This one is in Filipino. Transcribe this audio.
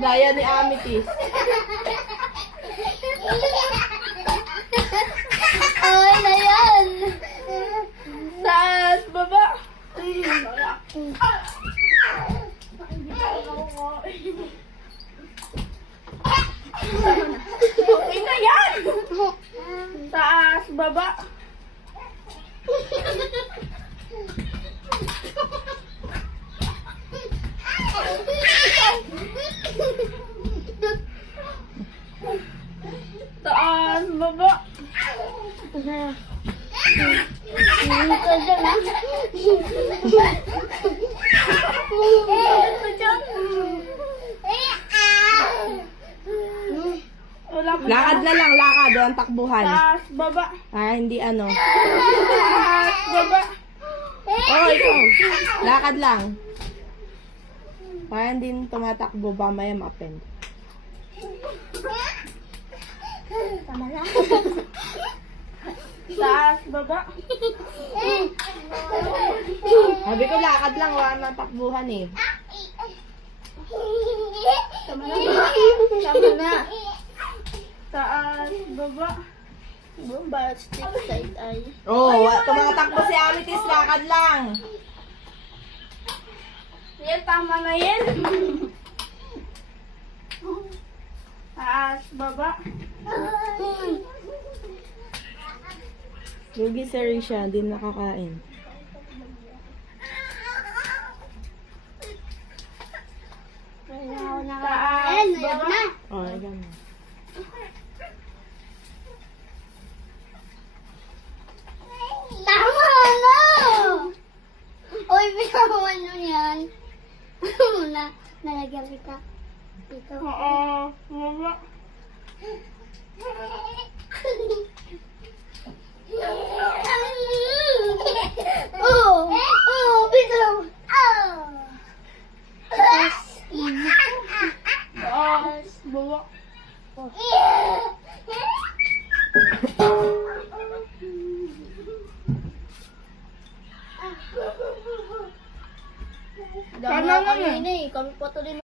Gaya ni Amethyst. Ay, na yan. Taas, baba. Okay na yan. Taas, baba. Taas, baba. Ito dyan, ha? Ito dyan. Wala pa. Lakad na lang, lakad. Ang takbuhan. Taas, baba. Ah, hindi ano. Taas, baba. Oh, ikaw. Lakad lang. Para hindi tumatakbo ba, maya ma-append. Tama na. Taas, baba. Sabi ko, lakad lang. Wala nang takbuhan eh. Tama na. Tama na. Taas, baba. Bumba, stick side eye. Oh, tumatakbo si Amethyst. Lakad lang. Yan, tama na yan. Taas, baba. Lugi si Risha. Hindi nakakain. Taas, baba. Oh, ikaw na. Tama na! Uy, binawan mo yan. Muna, nalagyan kita. Dito. Oo, baba. Oh! Oh! Bitaw! Oh! Easy. Taas, baba. Dami Tama ako na yan. kanina eh. Kami pa to din